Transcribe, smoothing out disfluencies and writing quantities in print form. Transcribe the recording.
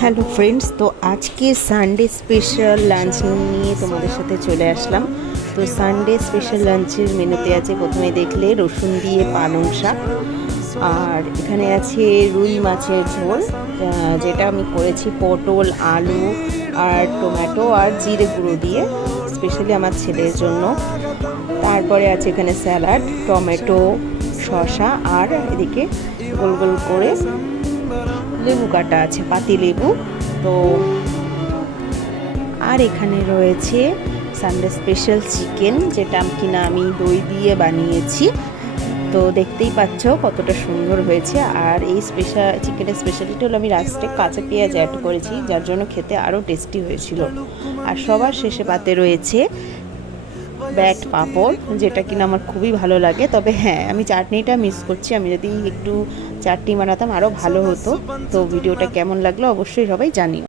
Hello friends, তো আজকে Sunday special lunch নিয়ে তোমাদের সাথে চলে আসলাম। তো সানডে স্পেশাল লাঞ্চের মেনুতে আছে, প্রথমে দেখলে রসুন দিয়ে পালং শাক, আর এখানে আছে রুই মাছের ঝোল, যেটা আমি করেছি পটল, আলু আর টমেটো আর জিরে গুঁড়ো দিয়ে, স্পেশালি আমার ছেলের জন্য। তারপরে আছে এখানে স্যালাড, টমেটো, শসা, আর এদিকে গোল গোল করে লেবু কাটা আছে, পাতি লেবু। তো আর এখানে রয়েছে সানডে স্পেশাল চিকেন, যেটা কিনা আমি দই দিয়ে বানিয়েছি। তো দেখতেই পাচ্ছ কতটা সুন্দর হয়েছে। আর এই চিকেনের স্পেশালিটি হলো আমি লাস্টে কাঁচা পেঁয়াজ অ্যাড করেছি, যার জন্য খেতে আরও টেস্টি হয়েছিল। আর সবার শেষে পাতে রয়েছে ব্যাট পাঁপড়, যেটা কিনা আমার খুবই ভালো লাগে। তবে হ্যাঁ, আমি চাটনিটা মিস করছি, আমি যদি একটু চাটনি বানাতাম আরও ভালো হতো। তো ভিডিওটা কেমন লাগলো অবশ্যই সবাই জানিও।